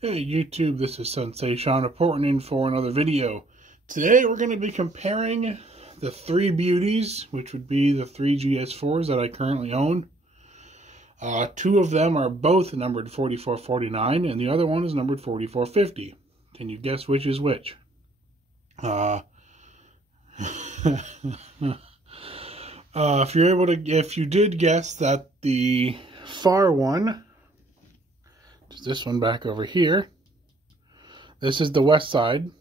Hey YouTube, this is Sensei Sean reporting in for another video. Today we're going to be comparing the three beauties, which would be the three GS-4s that I currently own. Two of them are both numbered 4449 and the other one is numbered 4450. Can you guess which is which? If you did guess that the far one, this one back over here, this is the Westside,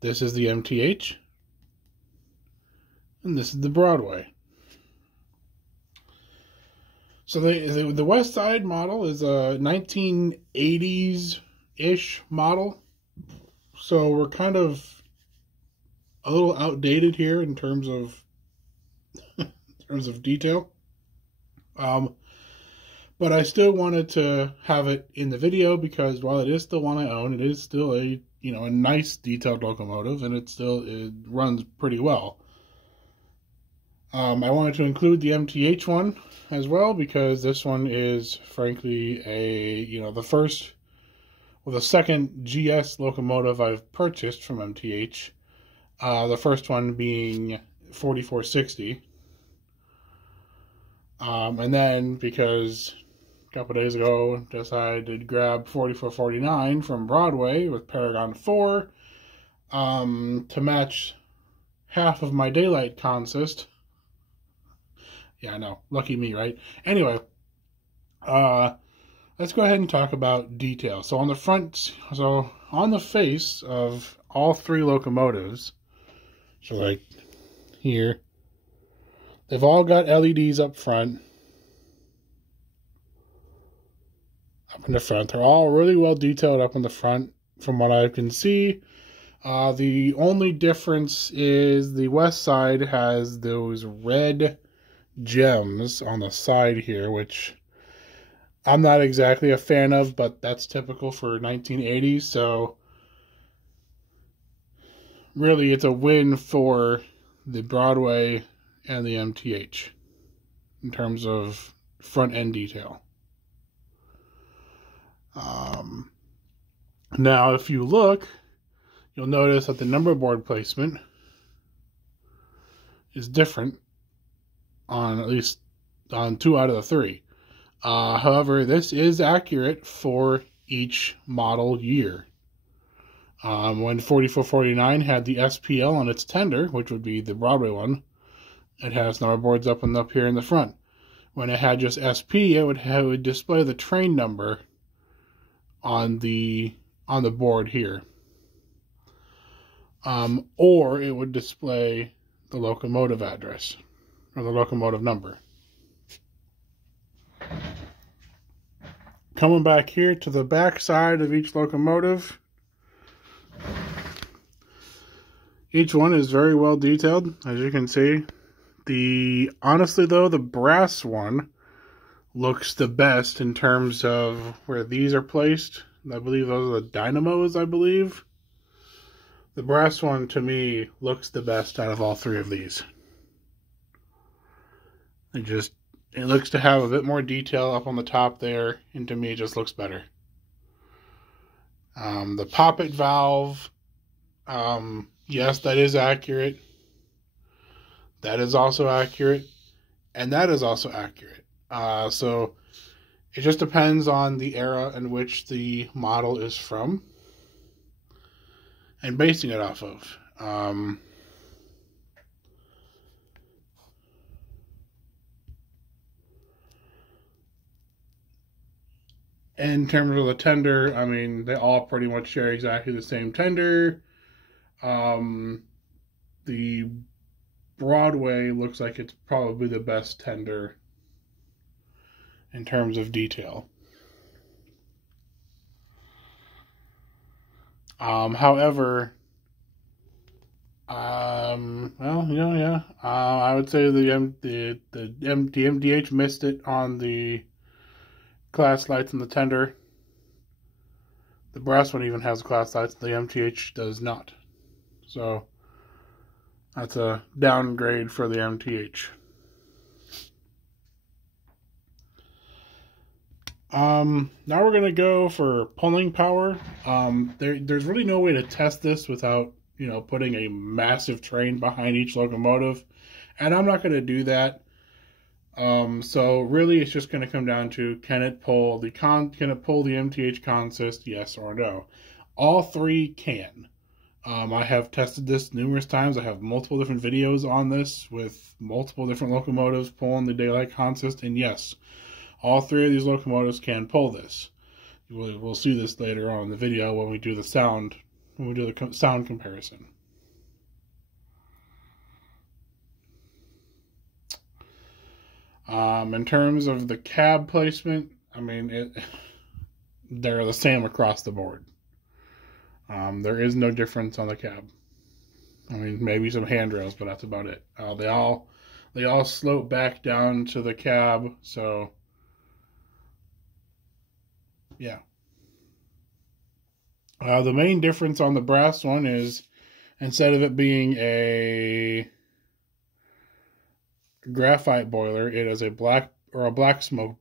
this is the MTH, and this is the Broadway. So the Westside model is a 1980s-ish model, so we're kind of a little outdated here in terms of detail. But I still wanted to have it in the video because while it is still one I own, it is still a nice detailed locomotive, and it runs pretty well. I wanted to include the MTH one as well because this one is frankly the second GS locomotive I've purchased from MTH. The first one being 4460. And then because a couple days ago decided to grab 4449 from Broadway with Paragon 4 to match half of my daylight consist. Yeah, I know. Lucky me, right? Anyway, let's go ahead and talk about detail. So on the face of all three locomotives, so like here, they've all got LEDs up front. Up in the front. They're all really well detailed up in the front from what I can see. The only difference is the Westside has those red gems on the side here, which I'm not exactly a fan of, but that's typical for 1980s, so really it's a win for the Broadway and the MTH in terms of front end detail. Now if you look, you'll notice that the number board placement is different on at least on 2 out of the 3. However, this is accurate for each model year. When 4449 had the SPL on its tender, which would be the Broadway one, it has number boards up here in the front. When it had just SP, it would display the train number on the board here, or it would display the locomotive address or the locomotive number. Coming back here to the back side of each locomotive, each one is very well detailed, as you can see. Honestly though, the brass one looks the best in terms of where these are placed. I believe those are the dynamos, I believe. The brass one, to me, looks the best out of all three of these. It looks to have a bit more detail up on the top there, and to me it just looks better. The poppet valve, yes, that is accurate. That is also accurate. And that is also accurate. So it just depends on the era in which the model is from and basing it off of. In terms of the tender, I mean, they all pretty much share exactly the same tender. The Broadway looks like it's probably the best tender in terms of detail. However, I would say the MTH missed it on the class lights and the tender. The brass one even has class lights, the MTH does not. So that's a downgrade for the MTH. Now we're going to go for pulling power. There's really no way to test this without, putting a massive train behind each locomotive. And I'm not going to do that. So really it's just going to come down to, can it pull the MTH consist, yes or no? All three can. I have tested this numerous times. I have multiple different videos on this with multiple different locomotives pulling the daylight consist, and yes, all three of these locomotives can pull this. We'll see this later on in the video when we do the sound comparison. In terms of the cab placement, I mean, they're the same across the board. There is no difference on the cab. I mean, maybe some handrails, but that's about it. They all slope back down to the cab, so yeah. The main difference on the brass one is, instead of it being a graphite boiler, it is a graphite smoke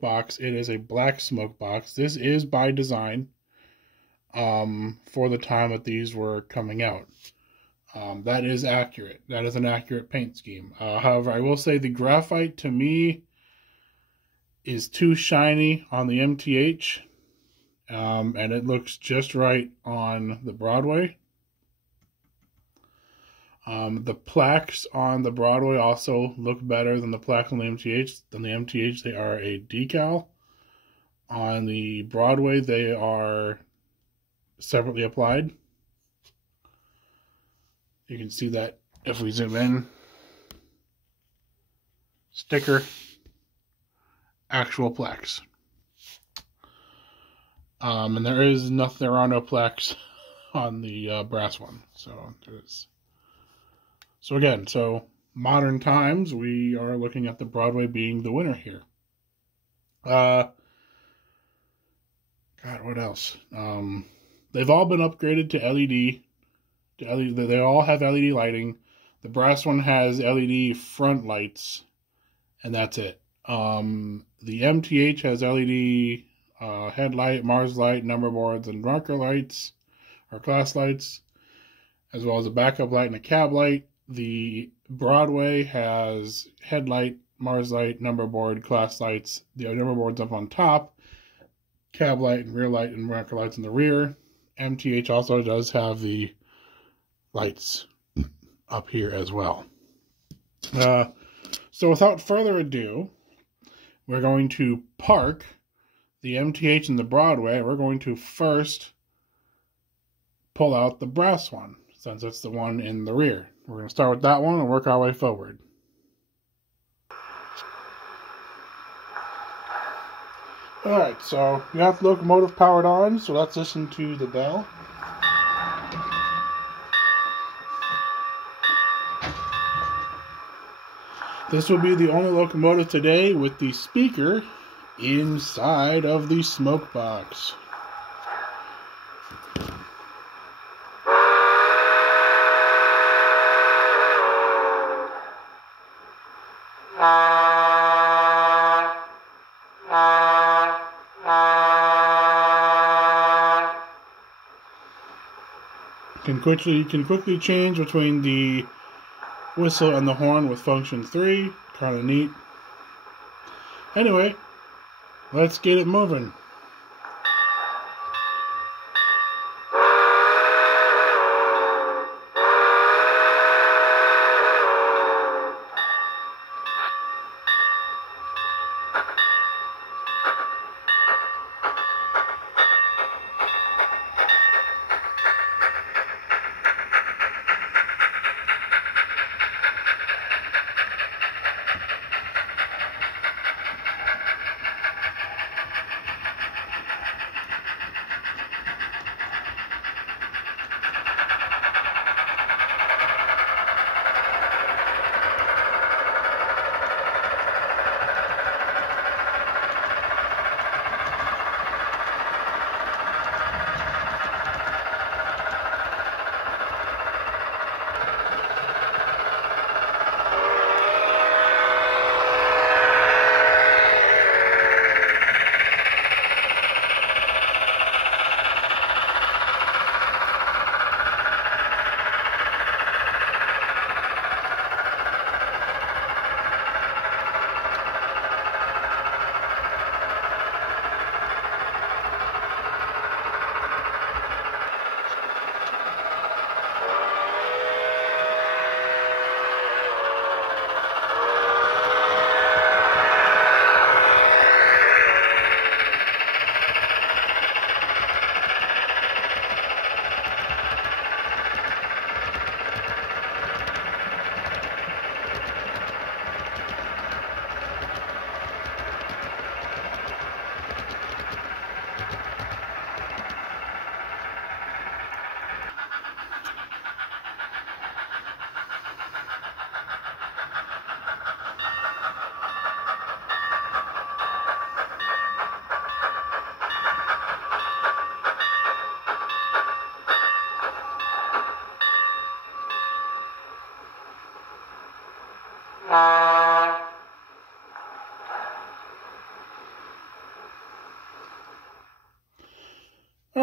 box. It is a black smoke box. This is by design, for the time that these were coming out. That is accurate. That is an accurate paint scheme. However, I will say the graphite, to me, is too shiny on the MTH, and it looks just right on the Broadway. The plaques on the Broadway also look better than the plaques on the MTH. They are a decal. On the Broadway, they are separately applied. You can see that if we zoom in. Sticker, actual plaques. And there are no plaques on the brass one. So there's. So again, modern times, we are looking at the Broadway being the winner here. God, what else? They've all been upgraded to LED. They all have LED lighting. The brass one has LED front lights, and that's it. The MTH has LED headlight, Mars light, number boards, and marker lights, or class lights, as well as a backup light and a cab light. The Broadway has headlight, Mars light, number board, class lights. The number board's up on top, cab light and rear light and marker lights in the rear. MTH also does have the lights up here as well. So without further ado, we're going to park the MTH and the Broadway. We're going to first pull out the brass one, since it's the one in the rear. We're going to start with that one and work our way forward. Alright, so we got the locomotive powered on, so let's listen to the bell. This will be the only locomotive today with the speaker inside of the smoke box. You can quickly change between the whistle and the horn with function 3. Kind of neat. Anyway, let's get it moving.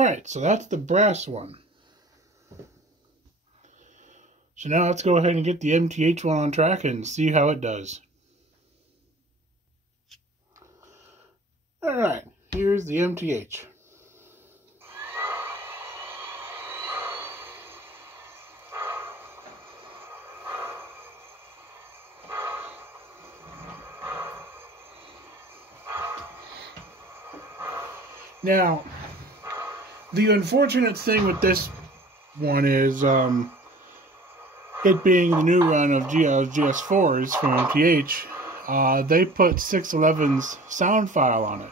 Alright, so that's the brass one. So now let's go ahead and get the MTH one on track and see how it does. Alright, here's the MTH. Now, the unfortunate thing with this one is, it being the new run of GS-4s from MTH, they put 611's sound file on it.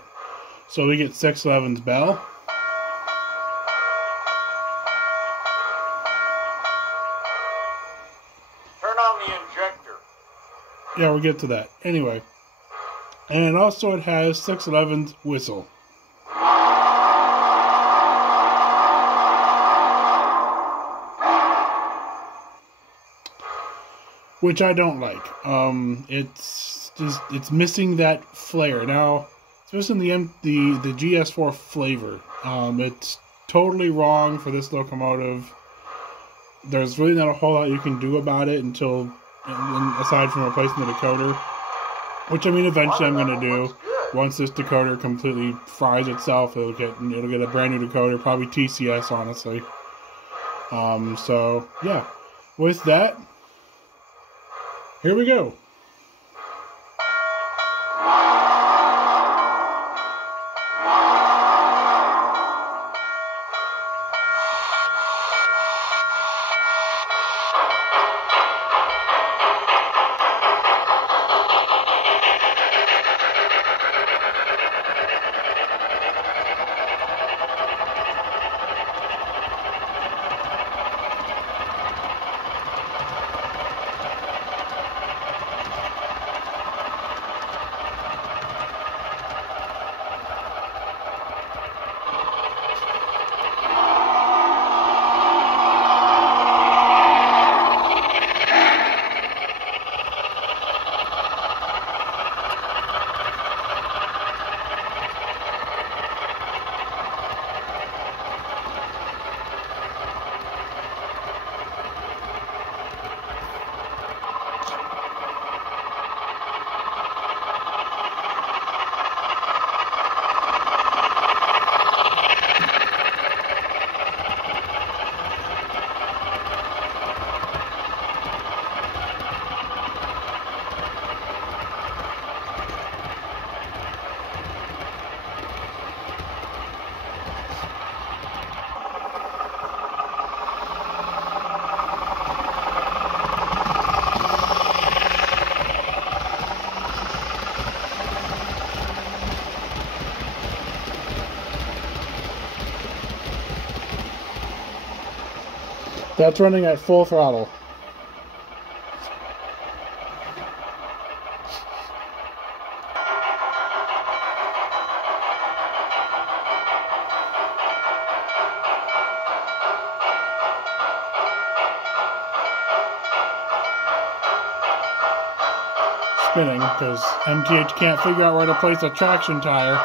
So we get 611's bell. Turn on the injector. Yeah, we'll get to that. Anyway. And also it has 611's whistle. Which I don't like. It's missing that flair. Now, it's missing the GS-4 flavor. It's totally wrong for this locomotive. There's really not a whole lot you can do about it aside from replacing the decoder. Which, I mean, eventually I'm going to do. Once this decoder completely fries itself, it'll get a brand new decoder, probably TCS, honestly. So, yeah. With that, here we go. That's running at full throttle. Spinning because MTH can't figure out where to place a traction tire.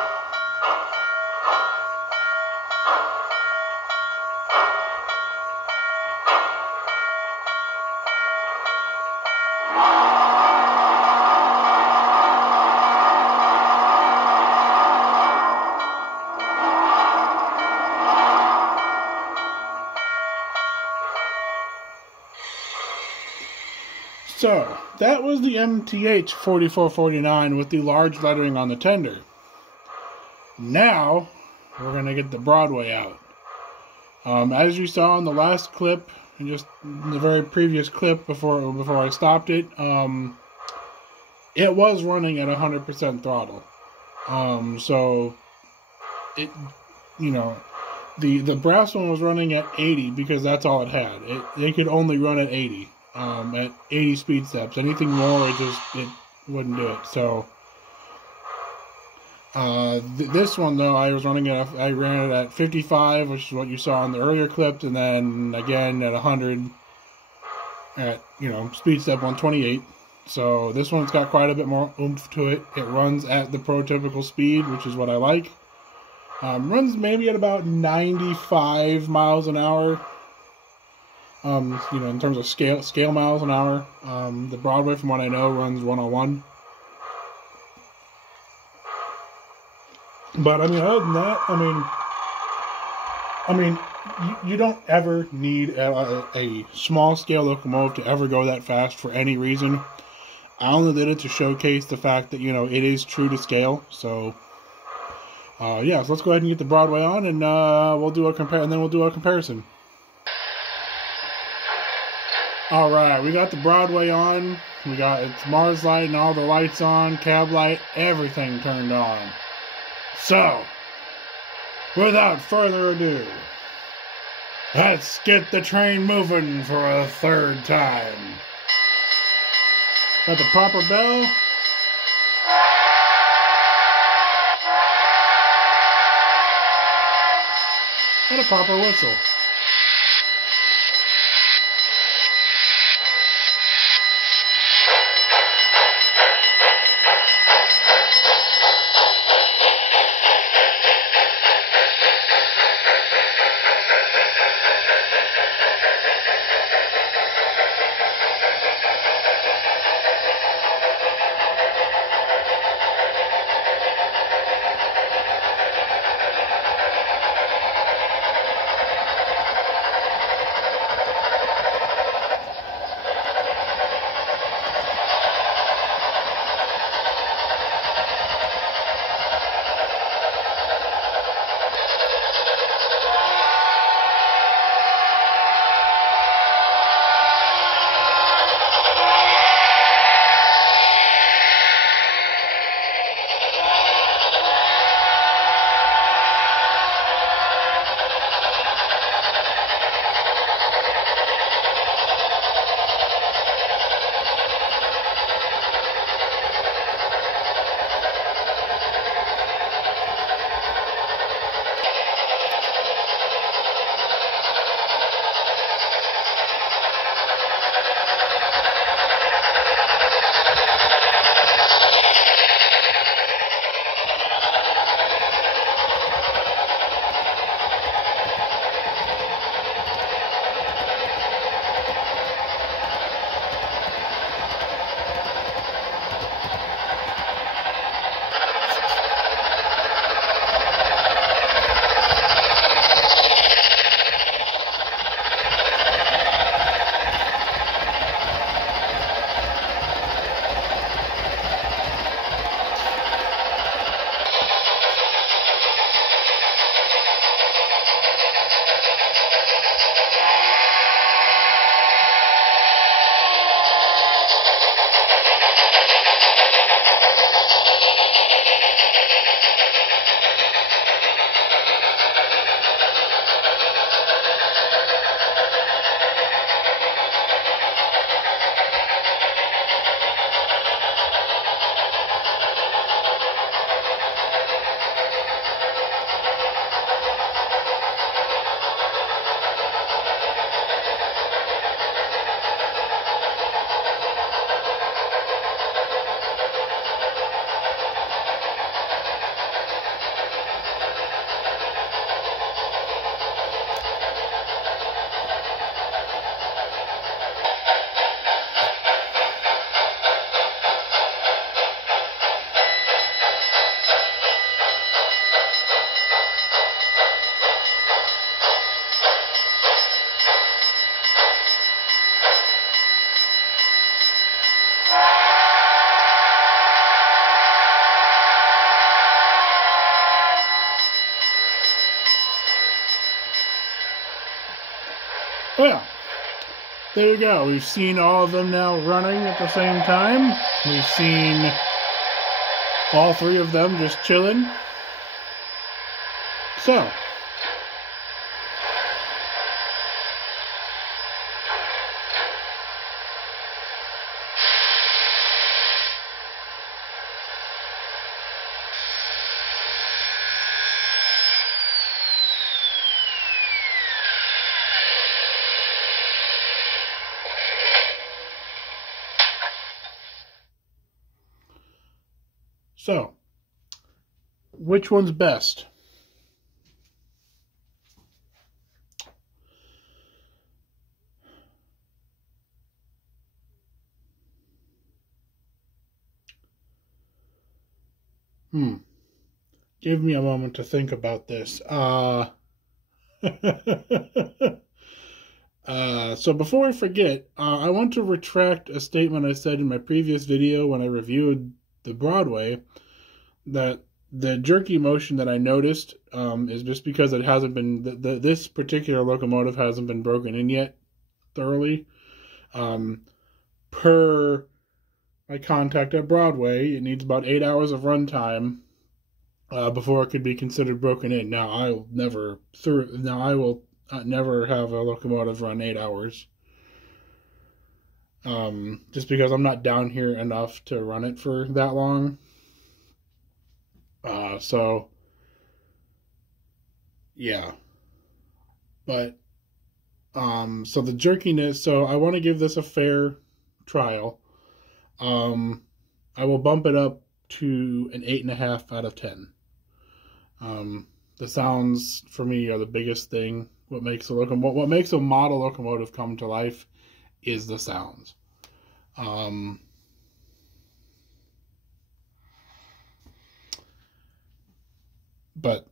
So, that was the MTH 4449 with the large lettering on the tender. Now, we're going to get the Broadway out. As you saw in the last clip, and just in the very previous clip before I stopped it, it was running at 100% throttle. So, the brass one was running at 80 because that's all it had. It could only run at 80. At 80 speed steps. Anything more, it wouldn't do it. So, this one though, I ran it at 55, which is what you saw in the earlier clips, and then again at 100 at, speed step 128. So this one's got quite a bit more oomph to it. It runs at the prototypical speed, which is what I like. Runs maybe at about 95 miles an hour. In terms of scale miles an hour. The Broadway, from what I know, runs 101. But other than that, you don't ever need a small scale locomotive to ever go that fast for any reason. I only did it to showcase the fact that it is true to scale. So so let's go ahead and get the Broadway on, and we'll do a comparison. All right, we got the Broadway on. We got its Mars light and all the lights on, cab light, everything turned on. So, without further ado, let's get the train moving for a third time. Got the proper bell. And a proper whistle. Well, there you go. We've seen all of them now running at the same time. We've seen all three of them just chilling. So, which one's best? Give me a moment to think about this. So before I forget, I want to retract a statement I said in my previous video when I reviewed the Broadway, that the jerky motion that I noticed is just because it hasn't been, this particular locomotive hasn't been broken in yet thoroughly. Per my contact at Broadway, it needs about 8 hours of runtime before it could be considered broken in. Now I will never have a locomotive run 8 hours. Just because I'm not down here enough to run it for that long. So yeah. But so the jerkiness, so I want to give this a fair trial. I will bump it up to an 8.5 out of 10. The sounds for me are the biggest thing. What makes a model locomotive come to life is the sounds. But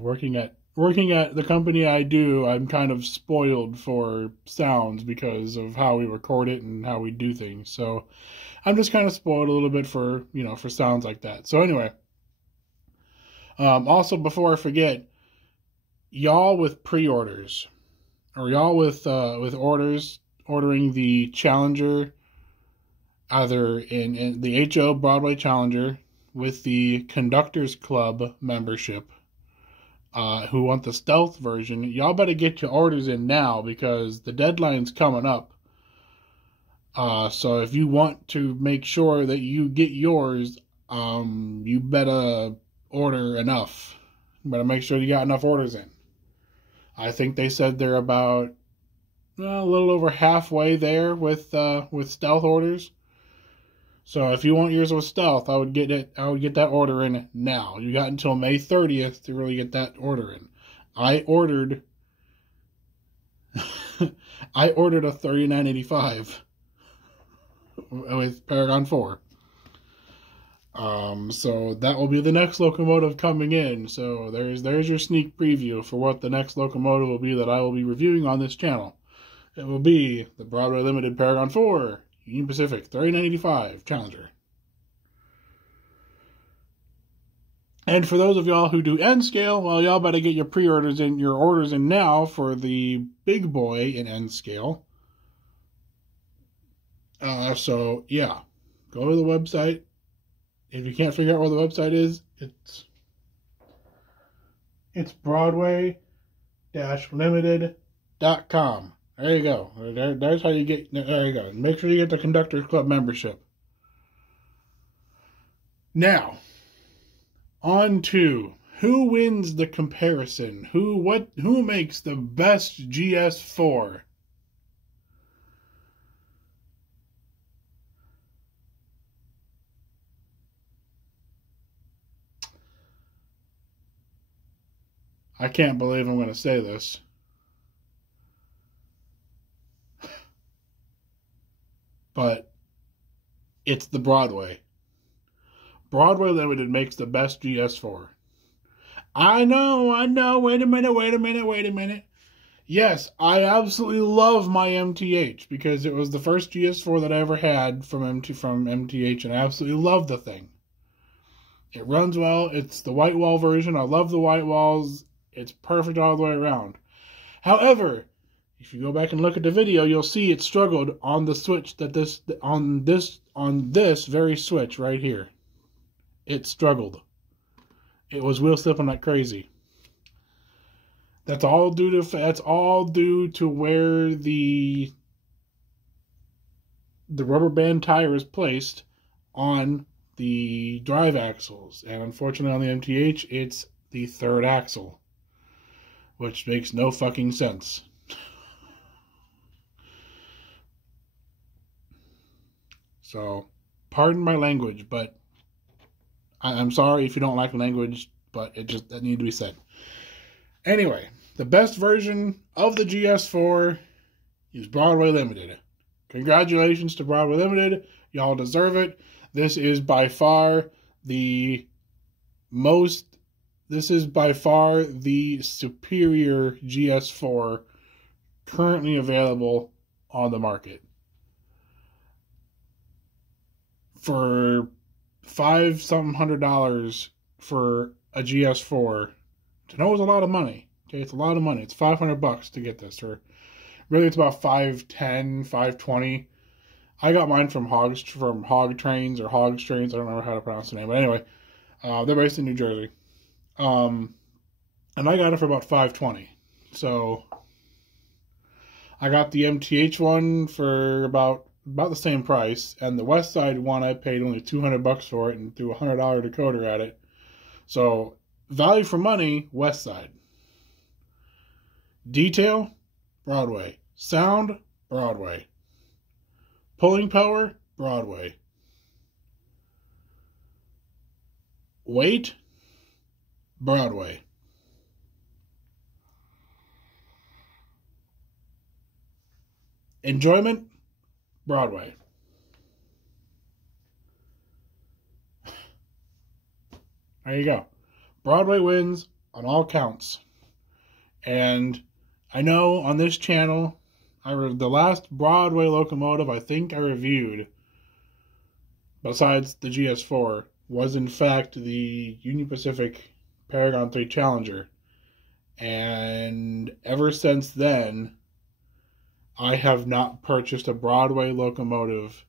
working at the company I do, I'm kind of spoiled for sounds because of how we record it and how we do things. So I'm just kind of spoiled a little bit for, for sounds like that. So anyway, also before I forget, y'all with pre-orders, or y'all with ordering the Challenger, either in the HO Broadway Challenger with the Conductors Club membership, who want the stealth version, y'all better get your orders in now because the deadline's coming up. So if you want to make sure that you get yours, you better order enough. You better make sure you got enough orders in. I think they said they're about a little over halfway there with stealth orders. So if you want yours with stealth, I would get that order in now. You got until May 30th to really get that order in. I ordered a $39.85 with Paragon 4. So that will be the next locomotive coming in. So there's your sneak preview for what the next locomotive will be that I will be reviewing on this channel. It will be the Broadway Limited Paragon 4 Union Pacific 3985 Challenger. And for those of y'all who do N scale, well, y'all better get your pre-orders in, your orders in now for the big boy in N scale. So yeah, go to the website. If you can't figure out where the website is, it's Broadway-limited.com. There you go. There's how you get. There you go. Make sure you get the Conductors Club membership. Now, on to who wins the comparison. Who makes the best GS-4? I can't believe I'm going to say this. But it's the Broadway. Broadway Limited makes the best GS-4. I know. Wait a minute. Yes, I absolutely love my MTH because it was the first GS-4 that I ever had from MTH, and I absolutely love the thing. It runs well. It's the white wall version. I love the white walls. It's perfect all the way around. However, if you go back and look at the video, you'll see it struggled on the switch on this very switch right here. It struggled. It was wheel slipping like crazy. That's all due to where the rubber band tire is placed on the drive axles, and unfortunately on the MTH it's the third axle, which makes no fucking sense. So, pardon my language, but I'm sorry if you don't like language, but that needed to be said. Anyway, the best version of the GS-4 is Broadway Limited. Congratulations to Broadway Limited. Y'all deserve it. This is by far the This is by far the superior GS-4 currently available on the market. For $500 for a GS-4, to know is a lot of money. Okay, it's a lot of money. It's $500 to get this, or really it's about $510, $520. I got mine from Hog Trains or Hog Strains. I don't remember how to pronounce the name, but anyway, they're based in New Jersey. And I got it for about $520. So I got the MTH one for about the same price, and the Westside one I paid only $200 for it and threw a $100 decoder at it. So value for money, Westside. Detail, Broadway. Sound, Broadway. Pulling power, Broadway. Weight, Broadway. Enjoyment, Broadway. There you go. Broadway wins on all counts. And I know on this channel, the last Broadway locomotive I think I reviewed, besides the GS-4, was in fact the Union Pacific Paragon 3 Challenger. And ever since then, I have not purchased a Broadway locomotive,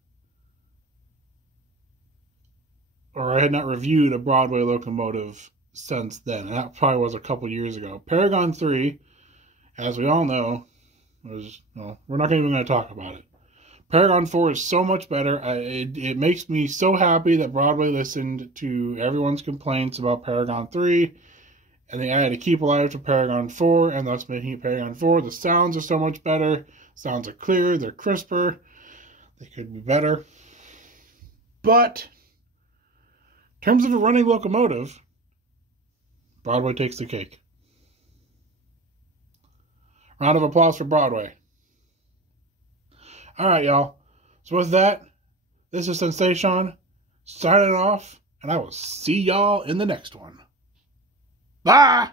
or I had not reviewed a Broadway locomotive since then. And that probably was a couple years ago. Paragon 3, as we all know, we're not even going to talk about it. Paragon 4 is so much better. It makes me so happy that Broadway listened to everyone's complaints about Paragon 3, and they added a keep alive to Paragon 4, and thus making it Paragon 4. The sounds are so much better. Sounds are clearer, they're crisper. They could be better. But in terms of a running locomotive, Broadway takes the cake. Round of applause for Broadway. Alright, y'all. So with that, this is Sensation signing off, and I will see y'all in the next one. Bye!